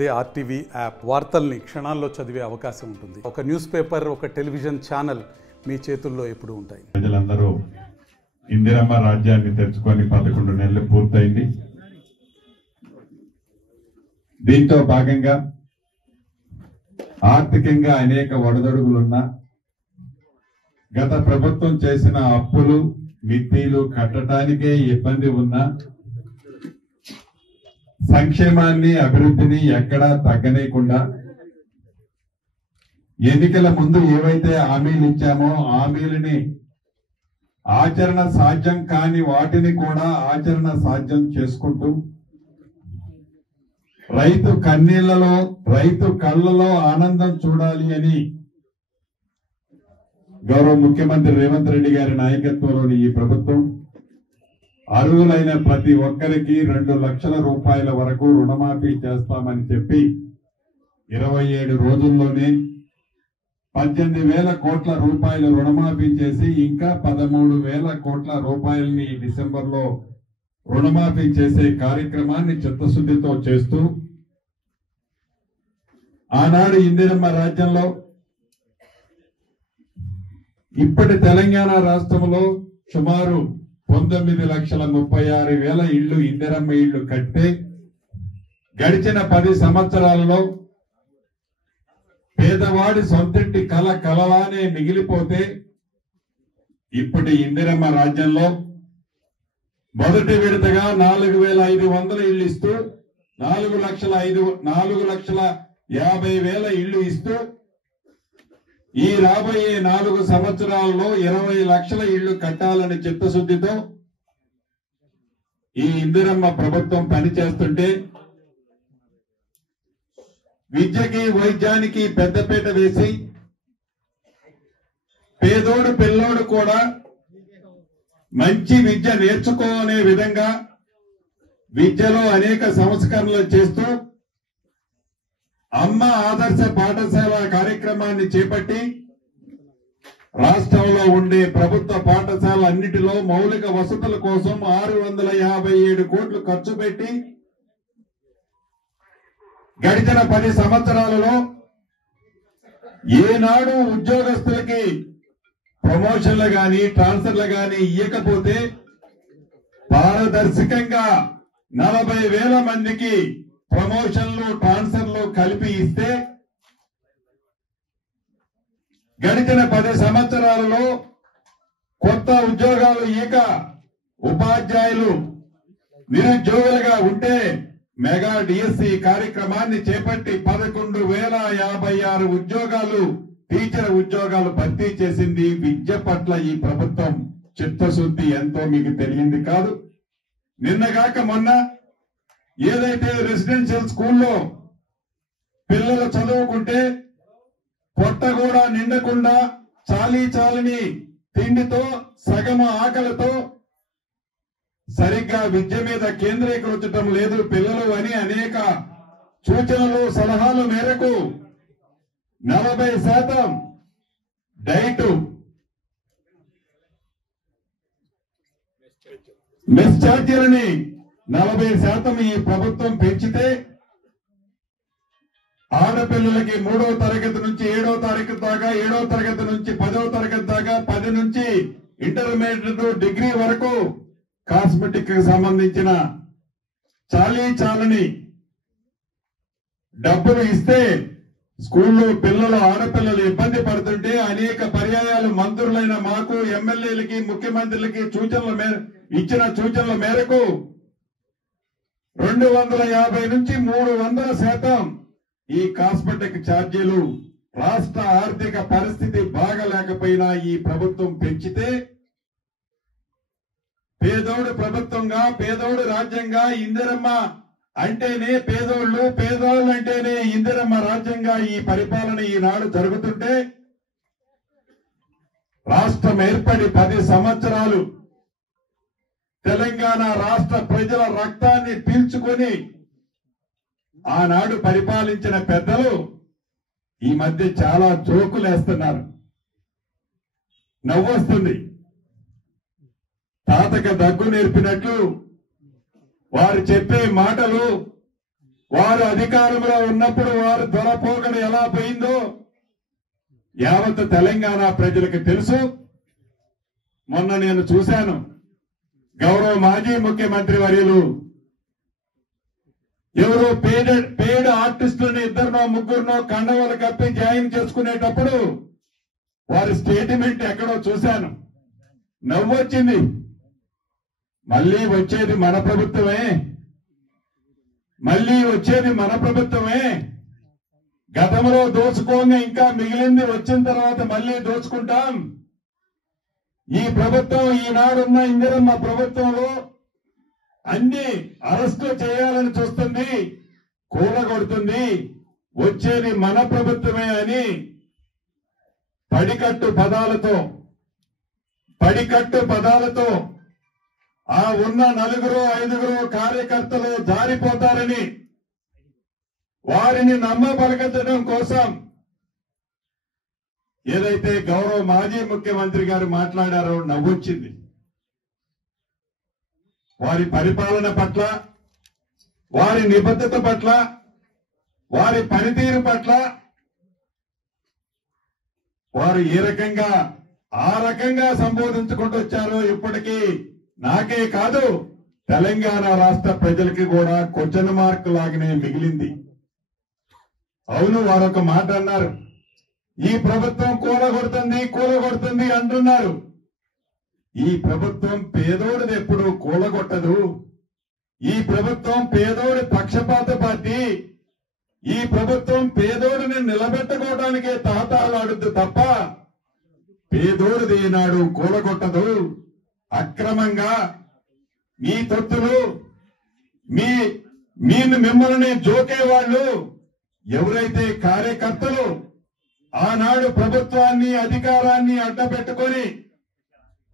అదే RTV app వార్తల్ని క్షణాల్లో చదివే అవకాశం ఉంటుంది. ఒక న్యూస్ పేపర్, ఒక టెలివిజన్ ఛానల్ మీ చేతుల్లో ఎప్పుడూ ఉంటాయి. ప్రజలందరూ ఇందిరమ్మ రాజ్యాన్ని తెచ్చుకొని 11 నెలలు పూర్తయింది. దీంతో భాగంగా ఆర్థికంగా అనేక ఒడిదుడుకులున్నా, గత ప్రభుత్వం చేసిన అప్పులు మిత్తిలు కట్టడానికే ఇబ్బంది ఉన్నా, సంక్షేమాన్ని అభివృద్ధిని ఎక్కడా తగ్గనీయకుండా ఎన్నికల ముందు ఏవైతే హామీలు ఇచ్చామో హామీలని ఆచరణ సాధ్యం కాని వాటిని కూడా ఆచరణ సాధ్యం చేసుకుంటూ రైతు కన్నీళ్లలో, రైతు కళ్ళలో ఆనందం చూడాలి అని గౌరవ ముఖ్యమంత్రి రేవంత్ రెడ్డి గారి నాయకత్వంలోని ఈ ప్రభుత్వం అర్హులైన ప్రతి ఒక్కరికి 2 లక్షల రూపాయల వరకు రుణమాఫీ చేస్తామని చెప్పి 27 రోజుల్లోనే 18,000 కోట్ల రూపాయలు రుణమాఫీ చేసి ఇంకా 13,000 కోట్ల రూపాయలని డిసెంబర్లో రుణమాఫీ చేసే కార్యక్రమాన్ని చిత్తశుద్ధితో చేస్తూ ఆనాడు ఇందిరమ్మ రాజ్యంలో ఇప్పటి తెలంగాణ రాష్ట్రంలో సుమారు 19,36,000 ఇళ్లు ఇందిరమ్మ ఇళ్లు కట్టే గడిచిన 10 సంవత్సరాలలో పేదవాడి సొంతింటి కల కలలానే మిగిలిపోతే ఇప్పటి ఇందిరమ్మ రాజ్యంలో మొదటి విడతగా 4,500 ఇళ్లు ఇస్తూ 4,50,000 ఇళ్లు ఇస్తూ ఈ రాబోయే 4 సంవత్సరాల్లో 20 లక్షల ఇళ్లు కట్టాలని చిత్తశుద్ధితో ఈ ఇందిరమ్మ ప్రభుత్వం పనిచేస్తుంటే విద్యకి వైద్యానికి పెద్దపీట వేసి పేదోడు పిల్లోడు కూడా మంచి విద్య నేర్చుకోనే విధంగా విద్యలో అనేక సంస్కరణలు చేస్తూ అమ్మ ఆదర్శ పాఠశాల కార్యక్రమాన్ని చేపట్టి రాష్ట్రంలో ఉండే ప్రభుత్వ పాఠశాల అన్నిటిలో మౌలిక వసతుల కోసం 657 కోట్లు ఖర్చు పెట్టి గడిచిన 10 సంవత్సరాలలో ఏనాడు ఉద్యోగస్తులకి ప్రమోషన్లు గాని ట్రాన్స్ఫర్లు గాని ఇవ్వకపోతే పారదర్శకంగా 40,000 మందికి ప్రమోషన్లు ట్రాన్స్ఫర్లు కలిపి ఇస్తే గడిచిన 10 సంవత్సరాలలో కొత్త ఉద్యోగాలు ఇక ఉపాధ్యాయులు నిరుద్యోగులుగా ఉంటే మెగా డిఎస్సి కార్యక్రమాన్ని చేపట్టి 11,056 ఉద్యోగాలు టీచర్ ఉద్యోగాలు భర్తీ చేసింది. విద్య పట్ల ఈ ప్రభుత్వం చిత్తశుద్ధి ఎంతో మీకు తెలియంది కాదు. నిన్నగాక మొన్న ఏదైతే రెసిడెన్షియల్ స్కూల్లో పిల్లలు చదువుకుంటే పొట్ట కూడా నిండకుండా చాలని తిండితో సగమ ఆకలితో సరిగ్గా విద్య మీద కేంద్రీకరించడం లేదు పిల్లలు అని అనేక సూచనలు సలహాల మేరకు 40% డైట్ మెస్ ఛార్జీలని 40% ఈ ప్రభుత్వం పెంచితే ఆడపిల్లలకి 3వ తరగతి నుంచి 7వ తరగతి దాకా, 7వ తరగతి నుంచి 10వ తరగతి దాకా, 10 నుంచి ఇంటర్మీడియట్ డిగ్రీ వరకు కాస్మెటిక్ కి సంబంధించిన చాలని డబ్బులు ఇస్తే స్కూల్లో పిల్లలు ఆడపిల్లలు ఇబ్బంది పడుతుంటే అనేక పర్యాయాలు మంత్రులైన మాకు ఎమ్మెల్యేలకి ముఖ్యమంత్రులకి ఇచ్చిన సూచనల మేరకు 250 నుంచి 300% ఈ కాస్మెటిక్ ఛార్జీలు రాష్ట్ర ఆర్థిక పరిస్థితి బాగలేకపోయినా ఈ ప్రభుత్వం పెంచితే పేదోడు ప్రభుత్వంగా, పేదోడు రాజ్యంగా ఇందిరమ్మ అంటేనే పేదోళ్ళు అంటేనే ఇందిరమ్మ రాజ్యంగా ఈ పరిపాలన ఈనాడు జరుగుతుంటే రాష్ట్రం ఏర్పడి 10 సంవత్సరాలు తెలంగాణ రాష్ట్ర ప్రజల రక్తాన్ని పీల్చుకొని ఆనాడు పరిపాలించిన పెద్దలు ఈ మధ్య చాలా జోకులేస్తున్నారు. నవ్వొస్తుంది. తాతక దగ్గు నేర్పినట్లు వారు చెప్పే మాటలు వారు అధికారంలో ఉన్నప్పుడు వారు దొరపోకడ ఎలా పోయిందో యావత్ తెలంగాణ ప్రజలకు తెలుసు. మొన్న నేను చూశాను, గౌరవ మాజీ ముఖ్యమంత్రి వర్యులు ఎవరో పేడ్ ఆర్టిస్టులను ఇద్దరినో ముగ్గురునో కండవలు కప్పి జాయిన్ చేసుకునేటప్పుడు వారి స్టేట్మెంట్ ఎక్కడో చూశాను, నవ్వొచ్చింది. మళ్ళీ వచ్చేది మన ప్రభుత్వమే, మళ్ళీ వచ్చేది మన ప్రభుత్వమే. గతంలో దోచుకోగా ఇంకా మిగిలింది వచ్చిన తర్వాత మళ్ళీ దోచుకుంటాం. ఈ ప్రభుత్వం ఈనాడున్న ఇందిరమ్మ ప్రభుత్వంలో అన్ని అరెస్టు చేయాలని చూస్తుంది, కూలగొడుతుంది. వచ్చేది మన ప్రభుత్వమే అని పడికట్టు పదాలతో ఆ ఉన్న 4-5 కార్యకర్తలు జారిపోతారని వారిని నమ్మబలగడం కోసం ఏదైతే గౌరవ మాజీ ముఖ్యమంత్రి గారు మాట్లాడారో నవ్వొచ్చింది. వారి పరిపాలన పట్ల, వారి నిబద్ధత పట్ల, వారి పనితీరు పట్ల వారు ఏ రకంగా ఆ రకంగా సంబోధించుకుంటూ వచ్చారో ఇప్పటికీ నాకే కాదు తెలంగాణ రాష్ట్ర ప్రజలకి కూడా క్వశ్చన్ మార్క్ లాగానే మిగిలింది. అవును, వారొక మాట అన్నారు, ఈ ప్రభుత్వం కూలగొడుతుంది అంటున్నారు. ఈ ప్రభుత్వం పేదోడిది ఎప్పుడు కూలగొట్టదు. ఈ ప్రభుత్వం పేదోడి పక్షపాత పార్టీ. ఈ ప్రభుత్వం పేదోడిని నిలబెట్టుకోవడానికే తాతాలాడుద్దు తప్ప పేదోడిది ఈనాడు కూలగొట్టదు. అక్రమంగా మీ తొత్తులు మిమ్మల్ని జోకేవాళ్ళు ఎవరైతే కార్యకర్తలు ఆనాడు ప్రభుత్వాన్ని అధికారాన్ని అడ్డపెట్టుకొని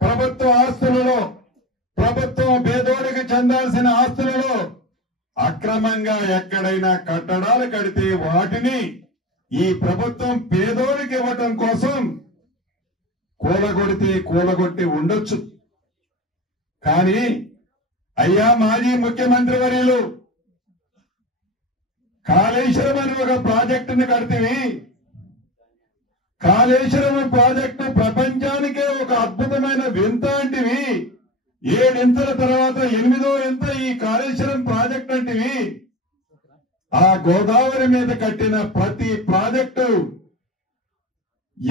ప్రభుత్వ ఆస్తులలో, ప్రభుత్వం పేదోడికి చెందాల్సిన ఆస్తులలో అక్రమంగా ఎక్కడైనా కట్టడాలు కడితే వాటిని ఈ ప్రభుత్వం పేదోడికి ఇవ్వటం కోసం కూలగొట్టి ఉండొచ్చు. కానీ అయ్యా మాజీ ముఖ్యమంత్రి వర్యులు, కాళేశ్వరం అని ఒక ప్రాజెక్టును కడితివి. కాళేశ్వరం ప్రాజెక్టు ప్రపంచానికే ఒక అద్భుతమైన వింత అంటివి. 7 ఇంతల తర్వాత 8వ ఇంత ఈ కాళేశ్వరం ప్రాజెక్ట్ అంటివి. ఆ గోదావరి మీద కట్టిన ప్రతి ప్రాజెక్టు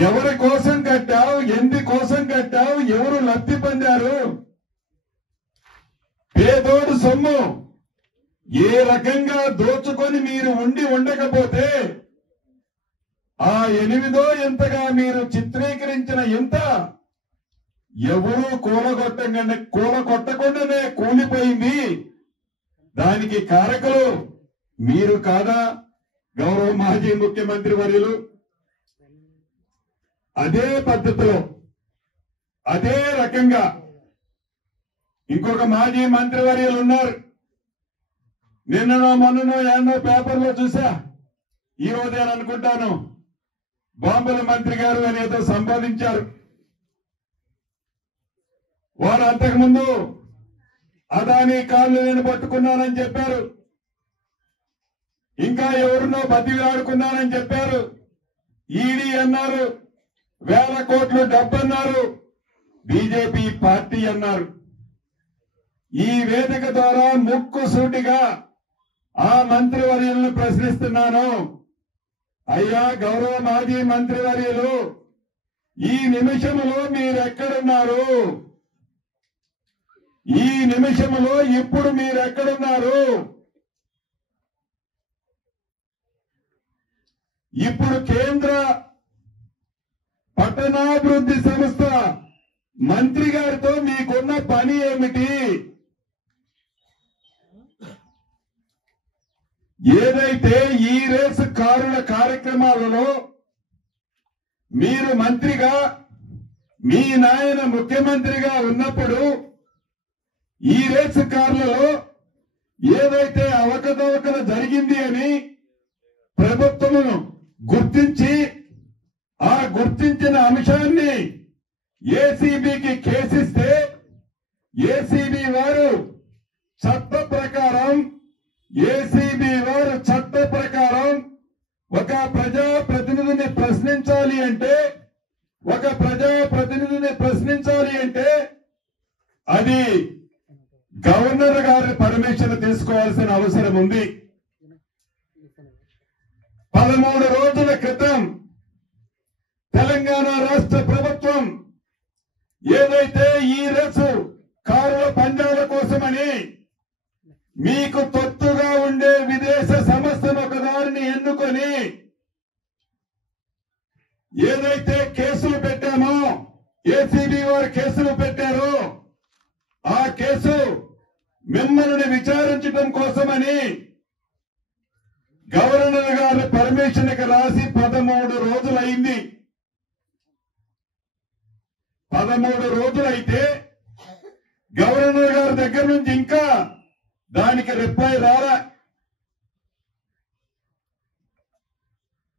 ఎవరి కోసం కట్టావు, ఎందుకోసం కట్టావు, ఎవరు లబ్ధి పొందారు? పేదోడు సొమ్ము ఏ రకంగా దోచుకొని మీరు ఉండకపోతే ఆ 8వ ఇంతగా మీరు చిత్రీకరించిన ఇంత ఎవరూ కూలగొట్టకుండానే కూలిపోయింది. దానికి కారకులు మీరు కాదా గౌరవ మాజీ ముఖ్యమంత్రి వర్యులు? అదే పద్ధతిలో అదే రకంగా ఇంకొక మాజీ మంత్రి వర్యులు ఉన్నారు. నిన్ననో మొన్ననో ఎన్నో పేపర్లో చూసా, ఈ రోజే అనుకుంటాను, బాంబుల మంత్రి గారు అని ఏదో సంబోధించారు. వారు అంతకుముందు అదానీ కాళ్ళు నేను పట్టుకున్నానని చెప్పారు, ఇంకా ఎవరినో బతిలాడుకున్నానని చెప్పారు, ఈడీ అన్నారు, 1000 కోట్లు డబ్బన్నారు, బీజేపీ పార్టీ అన్నారు. ఈ వేదిక ద్వారా ముక్కుసూటిగా ఆ మంత్రివర్యులను ప్రశ్నిస్తున్నాను. అయ్యా గౌరవ మాజీ మంత్రివర్యులు, ఈ నిమిషంలో మీరెక్కడున్నారు? ఈ నిమిషంలో ఇప్పుడు మీరెక్కడున్నారు? ఇప్పుడు కేంద్ర పట్టణాభివృద్ధి సంస్థ మంత్రి గారితో మీకున్న పని ఏమిటి? ఏదైతే ఈ రేసు కారుల కార్యక్రమాలలో మీరు మంత్రిగా, మీ నాయన ముఖ్యమంత్రిగా ఉన్నప్పుడు ఈ రేసు కార్లలో ఏదైతే అవకతవకలు జరిగింది అని ప్రభుత్వమును గుర్తించి ఆ గుర్తించిన అంశాన్ని ఏసీబీకి కేసిస్తే ఏసీబీ వారు చట్ట ప్రకారం చట్ట ప్రకారం ఒక ప్రజాప్రతినిధిని ప్రశ్నించాలి అంటే అది గవర్నర్ గారి పర్మిషన్ తీసుకోవాల్సిన అవసరం ఉంది. 13 రోజుల క్రితం తెలంగాణ రాష్ట్ర ప్రభుత్వం ఏదైతే ఈ రేసు కారుల పందాల కోసమని మీకు తొత్తుగా ఉండే విదేశ సంస్థను ఒకదారిని ఎన్నుకొని ఏదైతే కేసులు పెట్టామో, ఏసీబీ వారు కేసులు పెట్టారో, ఆ కేసు మిమ్మల్ని విచారించడం కోసమని గవర్నర్ గారి పర్మిషన్ కి రాసి 13 రోజులైంది. 13 రోజులైతే గవర్నర్ గారి దగ్గర నుంచి ఇంకా దానికి రిప్లై రాలా.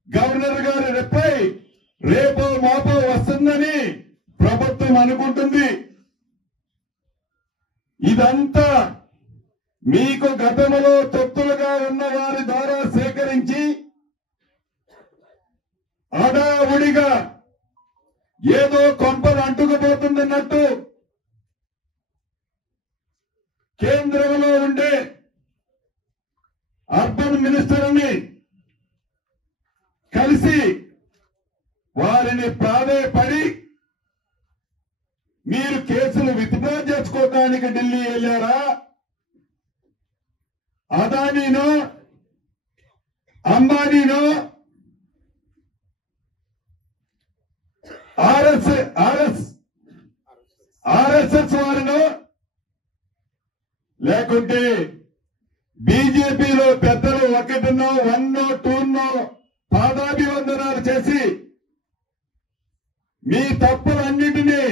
గవర్నర్ గారి రిప్లై రేపో మాపో వస్తుందని ప్రభుత్వం అనుకుంటుంది. ఇదంతా మీకు గతంలో తొత్తులుగా ఉన్న వారి ద్వారా సేకరించి హడావుడిగా ఏదో కొంపలు అంటుకుపోతుందన్నట్టు కేంద్రంలో ఉండే అర్బన్ మినిస్టర్ని కలిసి వారిని ప్రాధేయపడి మీరు కేసులు విత్డ్రా చేసుకోవడానికి ఢిల్లీ వెళ్ళారా? అదానీనో అంబానీనో ఆర్ఎస్ఎస్ వారినో లేకుంటే బీజేపీలో పెద్దలు 1నో 2నో పాదాభివందనాలు చేసి మీ తప్పులన్నింటినీ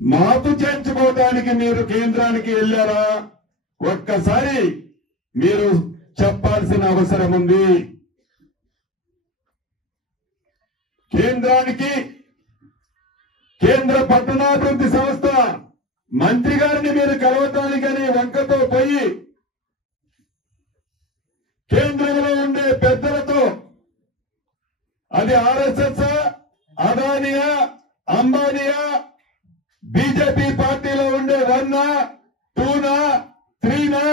మాపు చేర్చుకోవడానికి మీరు కేంద్రానికి వెళ్ళారా? ఒక్కసారి మీరు చెప్పాల్సిన అవసరం ఉంది. కేంద్రానికి కేంద్ర పట్టణాభివృద్ధి సంస్థ మంత్రి గారిని మీరు కలవటానికని వంకతో పోయి కేంద్రంలో ఉండే పెద్దలతో అది ఆర్ఎస్ఎస్, అదానియా, అంబానియా, బీజేపీ పార్టీలో ఉండే 1నా 2నా 3నా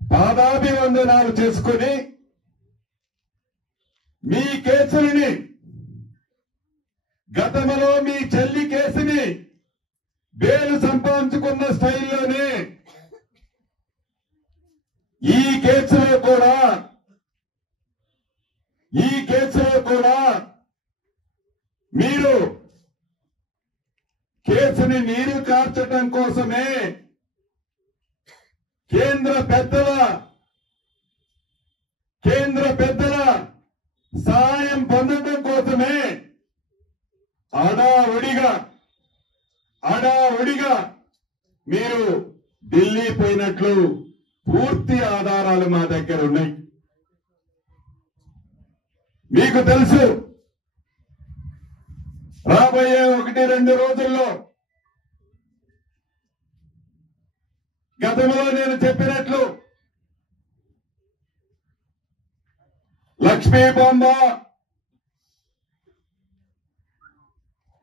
పాదాభివందనాలు చేసుకుని మీ కేసులని గతంలో మీ చెల్లి కేసుని బెయిల్ సంపాదించుకున్న స్టైల్లోనే ఈ కేసులో కూడా మీరు కేసుని నీరు కార్చడం కోసమే కేంద్ర పెద్దల సహాయం పొందడం కోసమే అడావుడిగా మీరు ఢిల్లీ పోయినట్లు పూర్తి ఆధారాలు మా దగ్గర ఉన్నాయి. మీకు తెలుసు రాబోయే 1-2 రోజుల్లో గతంలో నేను చెప్పినట్లు లక్ష్మీ బాంబ,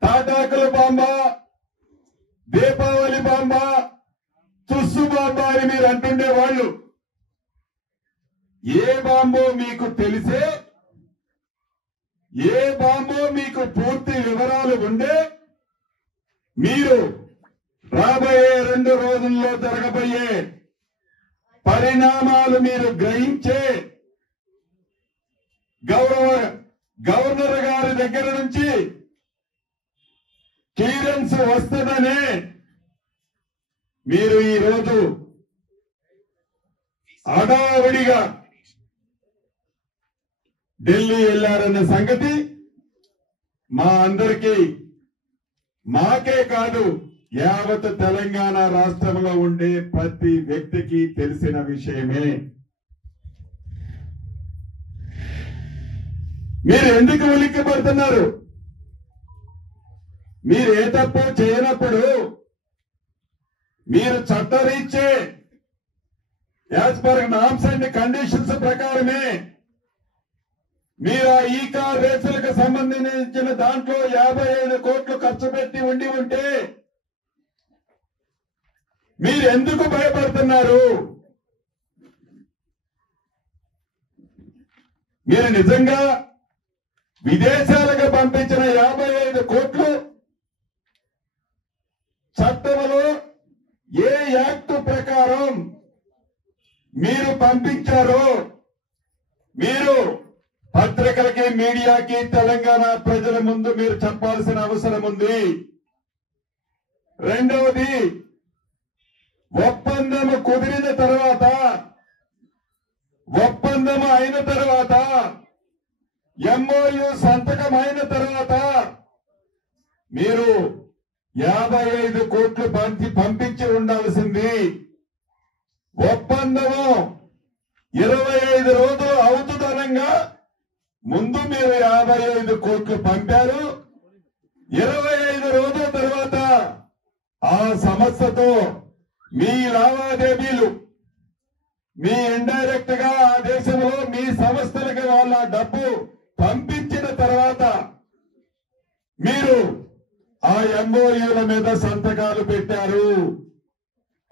తాటాకుల బాంబ, దీపావళి బాంబ, తుస్సు బాంబ అని మీరు అంటుండేవాళ్ళు. ఏ బాంబో మీకు తెలిసే, ఏ బాంబో మీకు పూర్తి వివరాలు ఉండే మీరు రాబోయే 2 రోజుల్లో జరగబోయే పరిణామాలు మీరు గ్రహించే గవర్నర్ గారి దగ్గర నుంచి క్లియరెన్స్ వస్తుందనే మీరు ఈ రోజు హడావుడిగా ఢిల్లీ వెళ్లారన్న సంగతి మా అందరికీ, మాకే కాదు యావత్ తెలంగాణ రాష్ట్రంలో ఉండే ప్రతి వ్యక్తికి తెలిసిన విషయమే. మీరు ఎందుకు ఉలిక్కిపడుతున్నారు? మీరు ఏ తప్పు చేయనప్పుడు మీరు చట్టరీత్యే as per norms and conditions ప్రకారమే మీరు ఆ ఈ కార్ రేసులకు సంబంధించిన దాంట్లో 55 కోట్లు ఖర్చు పెట్టి ఉంటే మీరు ఎందుకు భయపడుతున్నారు? మీరు నిజంగా విదేశాలకు పంపించిన 55 కోట్లు చట్టంలో ఏ యాక్ట్ ప్రకారం మీరు పంపించారో మీరు పత్రికలకి మీడియాకి తెలంగాణ ప్రజల ముందు మీరు చెప్పాల్సిన అవసరం ఉంది. రెండవది, ఒప్పందం కుదిరిన తర్వాత ఒప్పందం అయిన తర్వాత ఎంఓయు సంతకం అయిన తర్వాత మీరు 55 కోట్లు పంపించి ఉండాల్సింది. ఒప్పందము 25 రోజులు అవుతుందనంగా ముందు మీరు 55 కోట్లు పంపారు. 25 రోజుల తర్వాత ఆ సంస్థతో మీ లావాదేవీలు మీ ఇండైరెక్ట్ గా ఆ దేశంలో మీ సంస్థలకు వాళ్ళ డబ్బు పంపించిన తర్వాత మీరు ఆ ఎంఓయూల మీద సంతకాలు పెట్టారు.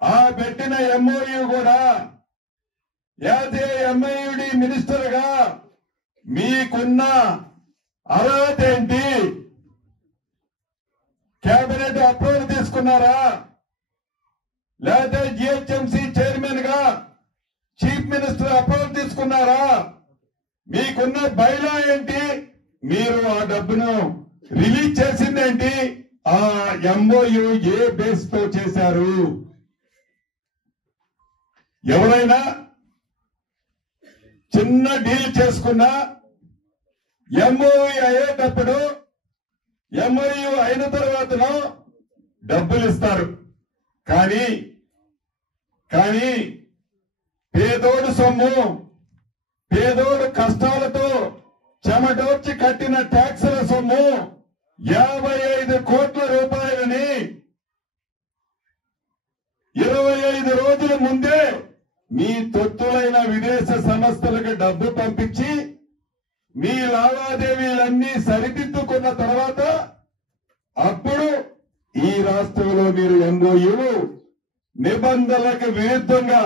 ఆ పెట్టిన ఎంఓయూ కూడా యాజ్ ఏ ఎంఐయుడి మినిస్టర్ గా మీకున్న అర్హత ఏంటి? కేబినెట్ అప్రూవల్ తీసుకున్నారా? లేదా జిహెచ్ఎంసీ చైర్మన్ గా చీఫ్ మినిస్టర్ అప్రూవల్ తీసుకున్నారా? మీకున్న బైలా ఏంటి? మీరు ఆ డబ్బును రిలీజ్ చేసిందేంటి? ఆ ఎంఓయు ఏ బేస్ తో చేశారు? ఎవరైనా చిన్న డీల్ చేసుకున్నా ఎంఓయు అయ్యేటప్పుడు ఎంఓయు అయిన తర్వాతనో డబ్బులు ఇస్తారు. కానీ పేదోడు సొమ్ము, పేదోడు కష్టాలతో చెమటోర్చి కట్టిన ట్యాక్సుల సొమ్ము 55 కోట్ల రూపాయలని 25 రోజుల ముందే మీ తొత్తులైన విదేశ సంస్థలకు డబ్బు పంపించి మీ లావాదేవీలన్నీ సరిదిద్దుకున్న తర్వాత అప్పుడు ఈ రాష్ట్రంలో మీరు ఎంఓయూలు నిబంధనలకు విరుద్ధంగా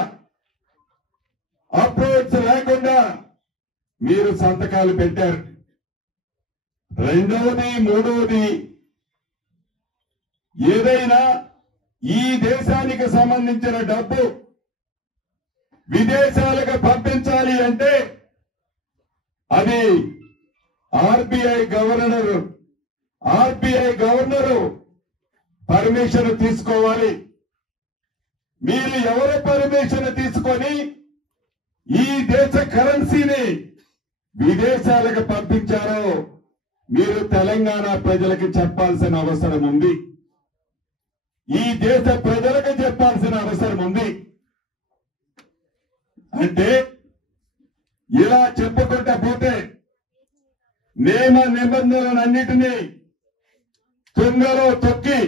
అప్రోచ్ లేకుండా మీరు సంతకాలు పెట్టారు. రెండవది, మూడవది, ఏదైనా ఈ దేశానికి సంబంధించిన డబ్బు విదేశాలకు పంపించాలి అంటే అది ఆర్బీఐ గవర్నరు పర్మిషన్ తీసుకోవాలి. మీరు ఎవరు పర్మిషన్ తీసుకొని ఈ దేశ కరెన్సీని విదేశాలకు పంపించారో మీరు తెలంగాణ ప్రజలకు చెప్పాల్సిన అవసరం ఉంది. ఈ దేశ ప్రజలకు చెప్పాల్సిన అవసరం ఉంది. అంటే ఇలా చెప్పుకుంటా పోతే నియమ నిబంధనలన్నిటినీ తుంగలో తొక్కి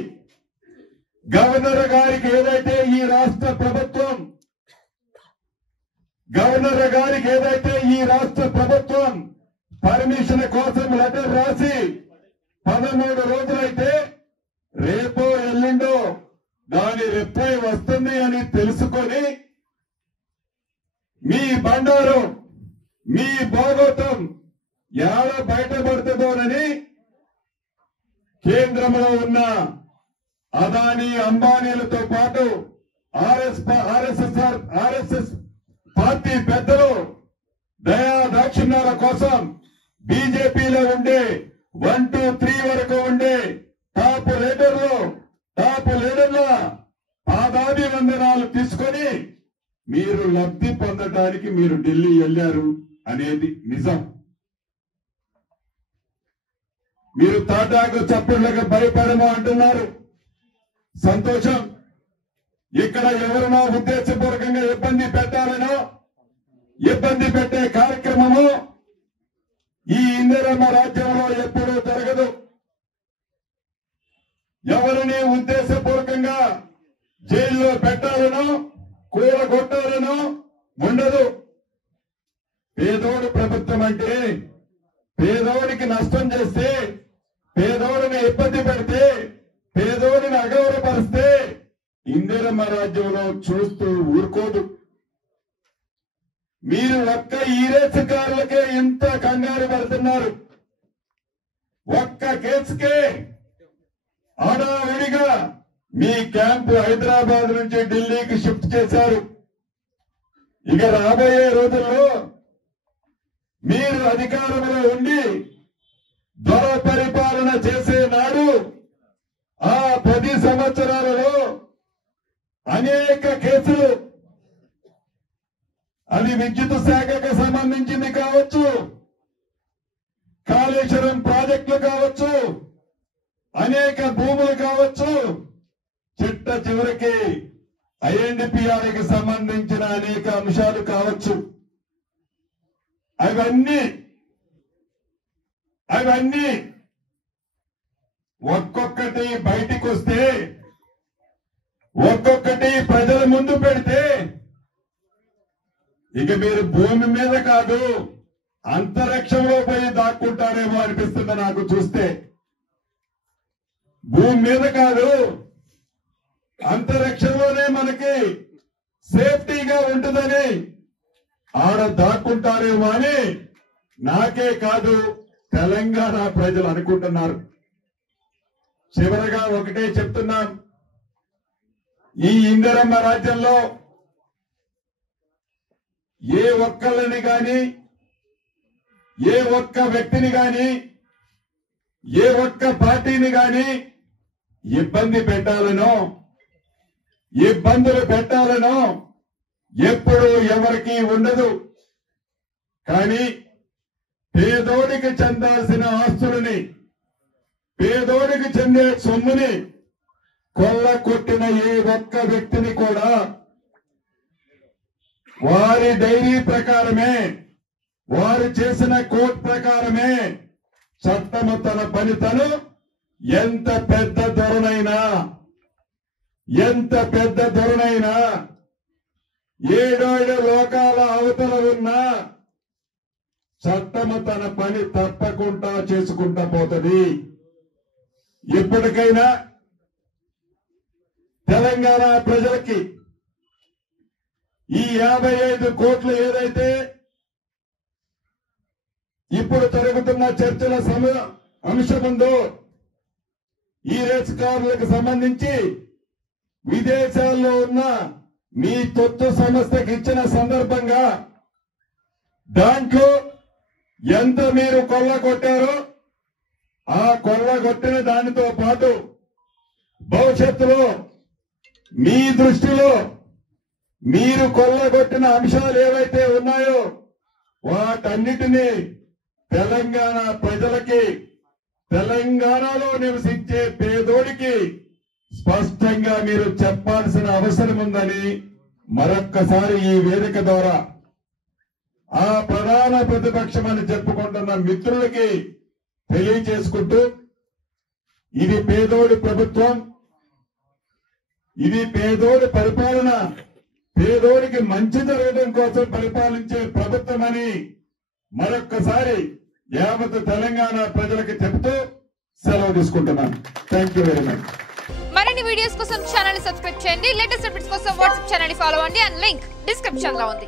గవర్నర్ గారికి ఏదైతే ఈ రాష్ట్ర ప్రభుత్వం పర్మిషన్ కోసం లెటర్ రాసి 13 రోజులైతే రేపో ఎల్లుండో దాని రిప్లై వస్తుంది అని తెలుసుకొని మీ బండారం, మీ భాగోతం ఎలా బయటపడుతుందోనని కేంద్రంలో ఉన్న అదానీ అంబానీలతో పాటు ఆర్ఎస్ఎస్ పార్టీ పెద్దలు దయా దాక్షిణ్యాల కోసం బీజేపీలో ఉండే 1, 2, 3 వరకు ఉండే టాప్ లీడర్ల పాదాభివందనాలు తీసుకొని మీరు లబ్ధి పొందడానికి మీరు ఢిల్లీ వెళ్లారు అనేది నిజం. మీరు తాటాకు చప్పుళ్లకు భయపడము అంటున్నారు. సంతోషం. ఇక్కడ ఎవరినో ఉద్దేశపూర్వకంగా ఇబ్బంది పెట్టాలనో ఇబ్బంది పెట్టే కార్యక్రమము ఈ ఇందిరమ్మ రాజ్యంలో ఎప్పుడూ జరగదు. ఎవరిని ఉద్దేశపూర్వకంగా జైల్లో పెట్టాలనో కూలగొట్టాలనో ఉండదు. పేదోడు ప్రభుత్వం అంటే పేదోడికి నష్టం చేస్తే, పేదోడిని ఇబ్బంది పెడితే, పేదోడిని అగౌరవపరిస్తే ఇందిరమ్మ రాజ్యంలో చూస్తూ ఊరుకోదు. మీరు ఒక్క ఈరేసుకారులకే ఇంత కంగారు పడుతున్నారు. ఒక్క కేసుకే హడావుడిగా మీ క్యాంపు హైదరాబాద్ నుంచి ఢిల్లీకి షిఫ్ట్ చేశారు. ఇక రాబోయే రోజుల్లో మీరు అధికారంలో ఉండి దొర పరిపాలన చేసే నాడు ఆ 10 సంవత్సరాలలో అనేక కేసులు, అది విద్యుత్ శాఖకు సంబంధించింది కావచ్చు, కాళేశ్వరం ప్రాజెక్టులు కావచ్చు, అనేక భూములు కావచ్చు, చిట్ట చివరికి ఐఎన్డిపిఆర్కి సంబంధించిన అనేక అంశాలు కావచ్చు. అవన్నీ ఒక్కొక్కటి బయటికి వస్తే, ఒక్కొక్కటి ప్రజల ముందు పెడితే ఇక మీరు భూమి మీద కాదు అంతరిక్షంలో పోయి దాక్కుంటారేమో అనిపిస్తుంది నాకు చూస్తే. భూమి మీద కాదు అంతరిక్షంలోనే మనకి సేఫ్టీగా ఉంటుందని ఆడ దాక్కుంటారేమో అని నాకే కాదు తెలంగాణ ప్రజలు అనుకుంటున్నారు. చివరగా ఒకటే చెప్తున్నాం, ఈ ఇందిరమ్మ రాజ్యంలో ఏ ఒక్కళ్ళని గాని, ఏ ఒక్క వ్యక్తిని గాని, ఏ ఒక్క పార్టీని గాని ఇబ్బందులు పెట్టాలనో ఎప్పుడు ఎవరికి ఉండదు. కానీ పేదోడికి చెందాల్సిన ఆస్తులని, పేదోడికి చెందే సొమ్ముని కొల్ల కొట్టిన ఏ ఒక్క వ్యక్తిని కూడా వారి డైరీ ప్రకారమే, వారు చేసిన కోర్టు ప్రకారమే చట్టము తన పనితను ఎంత పెద్ద దొరనైనా 7 లోకాల అవతల ఉన్నా చట్టము తన పని తప్పకుండా చేసుకుంటా పోతుంది. ఇప్పటికైనా తెలంగాణ ప్రజలకి ఈ 55 కోట్లు ఏదైతే ఇప్పుడు జరుగుతున్న చర్చల అంశముందో, ఈ రేసుకారులకు సంబంధించి విదేశాల్లో ఉన్న మీ తొత్తు సంస్థకి ఇచ్చిన సందర్భంగా దాంట్లో ఎంత మీరు కొల్లగొట్టారో ఆ కొల్లగొట్టిన దానితో పాటు భవిష్యత్తులో మీ దృష్టిలో మీరు కొల్లగొట్టిన అంశాలు ఏవైతే ఉన్నాయో వాటన్నిటినీ తెలంగాణ ప్రజలకి, తెలంగాణలో నివసించే పేదోడికి స్పష్టంగా మీరు చెప్పాల్సిన అవసరం ఉందని మరొక్కసారి ఈ వేదిక ద్వారా ఆ ప్రధాన ప్రతిపక్షం అని చెప్పుకుంటున్న మిత్రులకి తెలియజేసుకుంటూ, ఇది పేదోడి ప్రభుత్వం, ఇది పేదోడి పరిపాలన, పేదోడికి మంచి జరగడం కోసం పరిపాలించే ప్రభుత్వం అని మరొక్కసారి యావత్ తెలంగాణ ప్రజలకు చెబుతూ సెలవు తీసుకుంటున్నాను. Thank you very much. మరిన్ని వీడియోస్ కోసం ఛానల్ ని సబ్స్క్రైబ్ చేయండి. లేటెస్ట్ అప్డేట్స్ కోసం వాట్సాప్ ఛానల్ ని ఫాలో అవ్వండి. అండ్ లింక్ డిస్క్రిప్షన్ లో ఉంది.